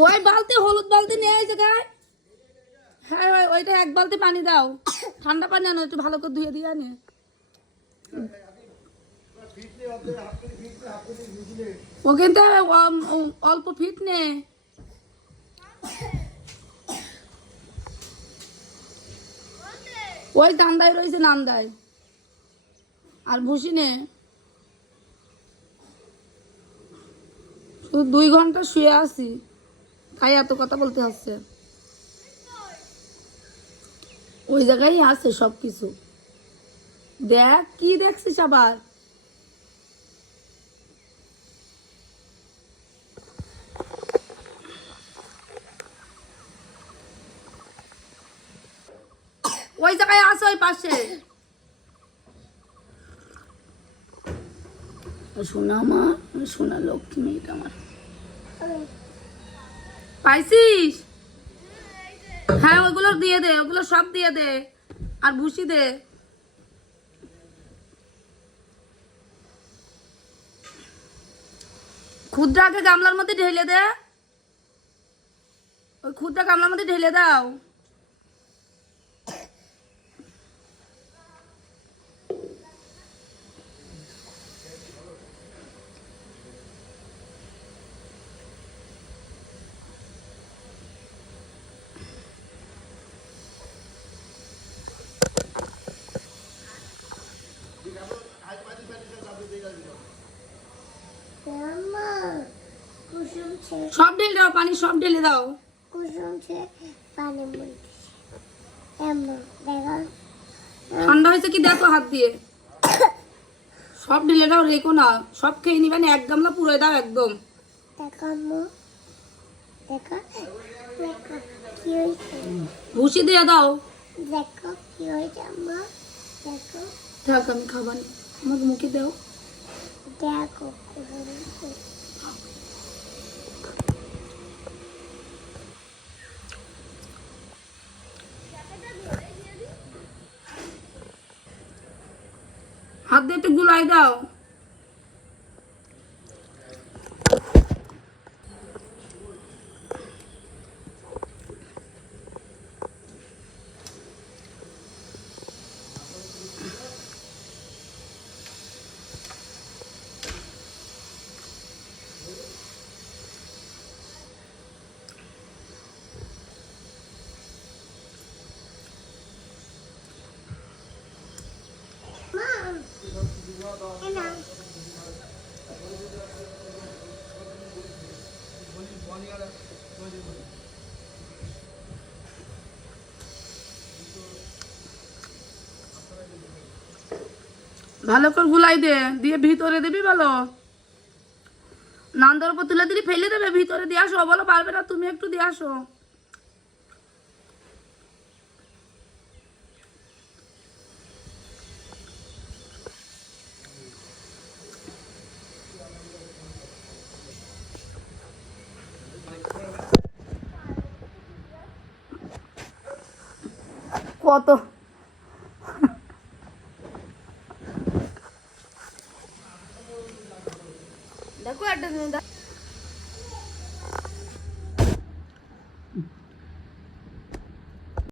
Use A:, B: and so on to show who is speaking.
A: ওই বালতি, হলুদ বালতি নিয়ে এই জায়গায়। হ্যাঁ ওই ওইটা এক বালতি পানি দাও। ঠান্ডা পানি আনো, একটু ভালো করে ধুয়ে দিয়ে আনে। ও কিন্তু অল্প ফিট নে। ওই দান্দায় রয়েছে নান্দায়। আর ভুসি নে। শুধু দুই ঘণ্টা শুয়ে আছি। তাই এত কথা বলতে হচ্ছে ওই জায়গায় আছে সব কিছু দেখ, কি দেখছিস আবার? ওই জায়গায় আছে ওই পাশে। শোনা মা, শোনা লক্ষ্মী মেয়েটা আমার। পাইছিস? হ্যাঁ ওগুলো দিয়ে দে, ওগুলো সব দিয়ে দে। আর ভুসি দে। ক্ষুদ্রাকে গামলার মধ্যে ঢেলে দে। ওই ক্ষুদ্রা গামলার মধ্যে ঢেলে দাও। সব ঢেলে দাও পানি সব ঢেলে দাও। ঠান্ডা হয়েছে কি দেখো হাত দিয়ে? সব ঢেলে দাও রেখো না। সব খেয়ে নিবে না এক গামলা পুরো দাও একদম। ভুসি দিয়ে দাও।
B: দেখো কি হয়েছে আম্মা দেখো।
A: থাক আমি খাবার আমাকে মুখে দাও।
B: দেখো
A: হাত দিয়ে একটু গুলাই দাও। ভালো করে গুলাই দে, দিয়ে ভিতরে দিবি ভালো নান্দার উপর তুলে দিলি, ফেলে দেবে ভিতরে, দিয়ে আসো। বলো, পারবে না, তুমি একটু দিয়ে আসো। কত দেখো একটা